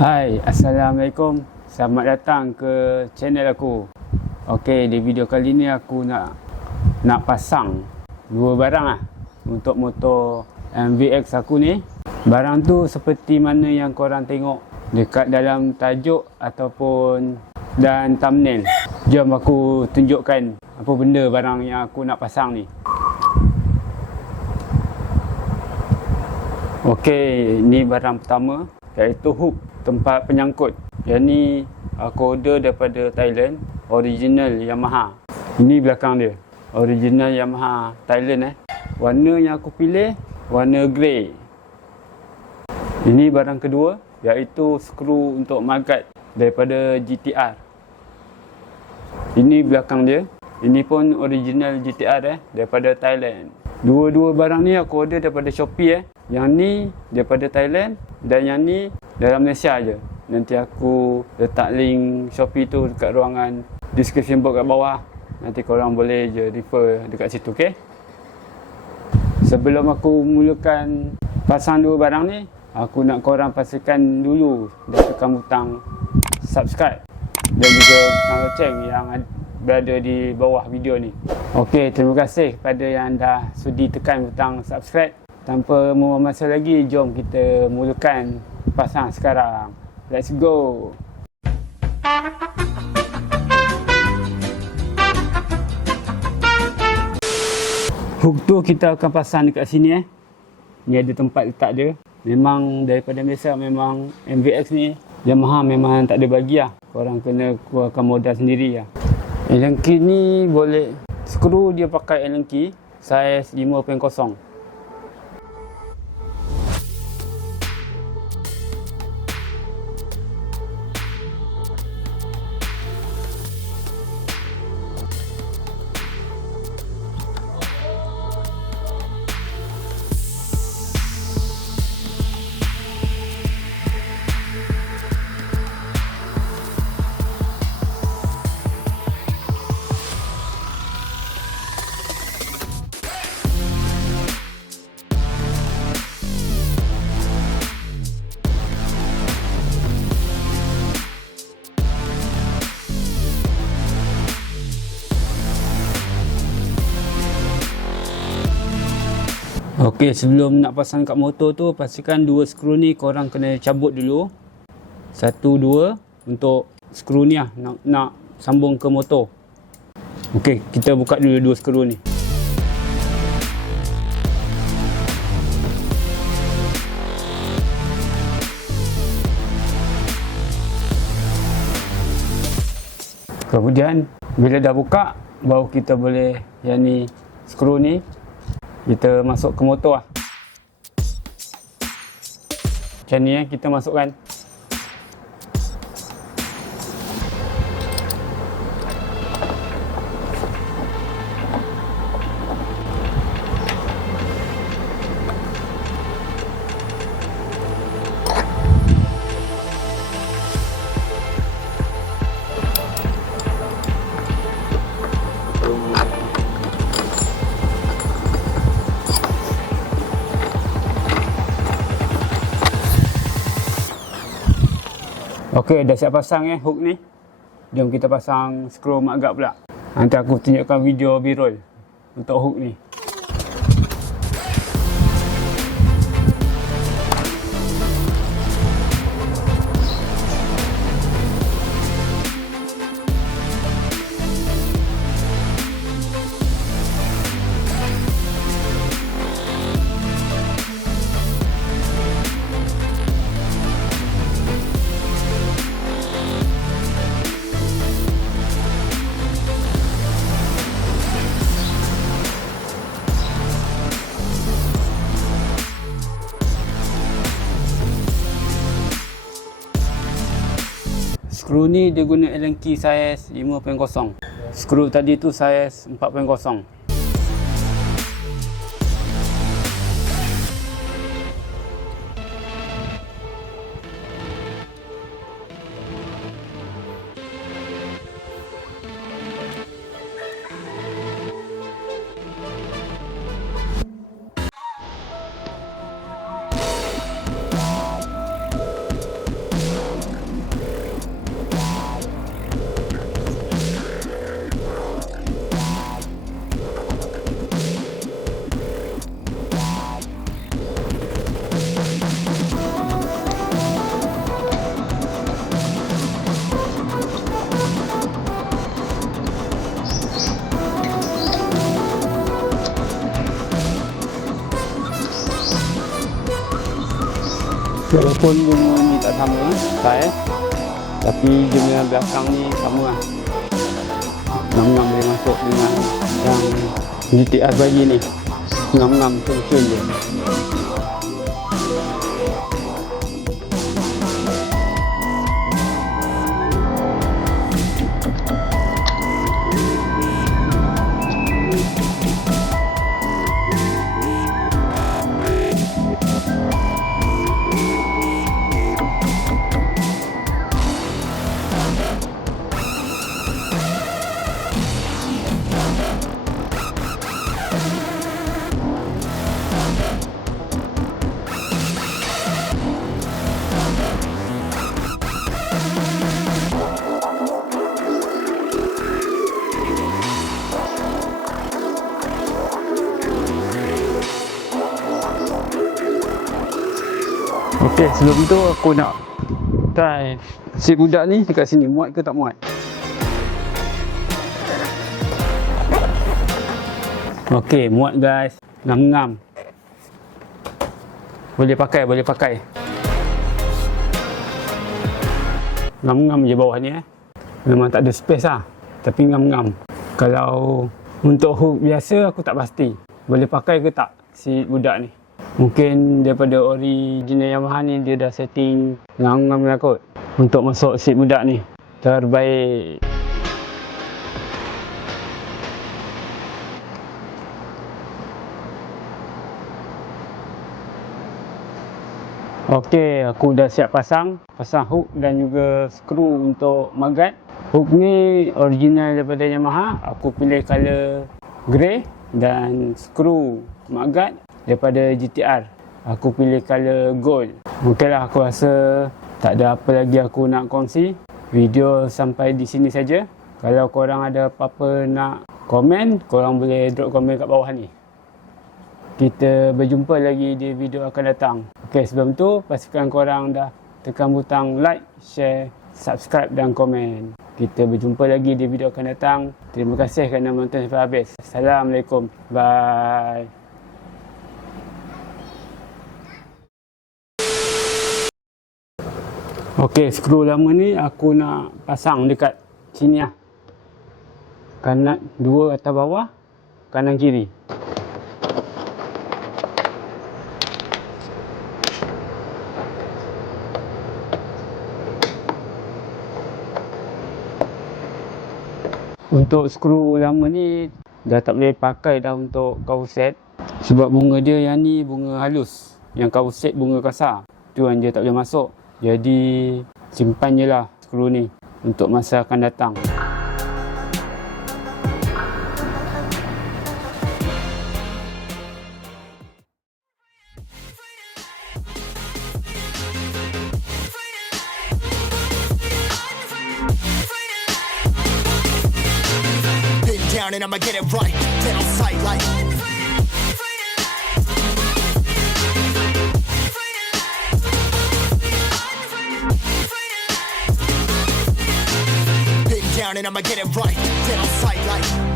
Hai, Assalamualaikum. Selamat datang ke channel aku. Okey, di video kali ni aku nak pasang dua barang untuk motor MVX aku ni. Barang tu seperti mana yang korang tengok dekat dalam tajuk ataupun dan thumbnail. Jom aku tunjukkan apa benda barang yang aku nak pasang ni. Okey, ni barang pertama, iaitu hook tempat penyangkut. Yang ni aku order daripada Thailand, original Yamaha. Ini belakang dia, original Yamaha Thailand. Warna yang aku pilih warna grey. Ini barang kedua, iaitu skru untuk magat daripada GTR. Ini belakang dia. Ini pun original GTR daripada Thailand. Dua-dua barang ni aku order daripada Shopee. Yang ni daripada Thailand dan yang ni dalam Malaysia je. Nanti aku letak link Shopee tu dekat ruangan description box kat bawah. Nanti korang boleh je refer dekat situ, okey? Sebelum aku mulakan pasang dua barang ni, aku nak korang pastikan dulu dah tekan butang subscribe dan juga butang loceng yang berada di bawah video ni. Okey, terima kasih kepada yang dah sudi tekan butang subscribe. Tanpa membuang masa lagi, jom kita mulakan pasang sekarang. Let's go. Hook tu kita akan pasang dekat sini. Ni ada tempat letak dia. Memang daripada Malaysia, memang MVX ni Yamaha memang tak ada bagi lah. Korang kena keluarkan modal sendiri lah. Allen key ni boleh, skru dia pakai Allen key saiz 5.0. Okey, sebelum nak pasang kat motor tu, pastikan dua skru ni korang kena cabut dulu. Satu, dua untuk skru ni nak sambung ke motor. Okey, kita buka dulu dua skru ni. Kemudian bila dah buka, baru kita boleh yang ni skru ni kita masuk ke motor lah. Macam ni kita masukkan. Okey, dah siap pasang hook ni. Jom kita pasang skru magat pula. Nanti aku tunjukkan video B-roll untuk hook ni. Skru ni dia guna Allen key saiz 5.0. Skru tadi tu saiz 4.0. Walaupun bunga ni tak sama style, tapi dengan belakang ni sama lah. Ngam-ngam boleh masuk dengan yang GTR bagi ni. Ngam-ngam cun-cun je. Okey, sebelum tu aku nak try seat budak ni dekat sini, muat ke tak muat. Okey, muat guys. Ngam-ngam. Boleh pakai, boleh pakai. Ngam-ngam je bawah ni Memang tak ada space lah, tapi ngam-ngam. Kalau untuk hook biasa aku tak pasti boleh pakai ke tak seat budak ni. Mungkin daripada original Yamaha ni dia dah setting ngam-ngam lah kot untuk masuk seat budak ni. Terbaik. Okey, aku dah siap pasang hook dan juga skru untuk mudguard. Hook ni original daripada Yamaha. Aku pilih color grey dan skru mudguard daripada GTR. Aku pilih color gold. Okeylah, aku rasa tak ada apa lagi aku nak kongsi. Video sampai di sini saja. Kalau korang ada apa-apa nak komen, korang boleh drop komen kat bawah ni. Kita berjumpa lagi di video akan datang. Okey, sebelum tu pastikan korang dah tekan butang like, share, subscribe dan komen. Kita berjumpa lagi di video akan datang. Terima kasih kerana menonton sampai habis. Assalamualaikum. Bye. Okey, skru lama ni aku nak pasang dekat sini lah. Kanan dua atas bawah, kanan kiri. Untuk skru lama ni dah tak boleh pakai dah untuk cover set, sebab bunga dia yang ni bunga halus, yang cover set bunga kasar. Tu yang dia tak boleh masuk. Jadi simpan je lah skru ni untuk masa akan datang. And I'ma get it right, then I'll sight like been down and I'ma get it right, then I'll sight like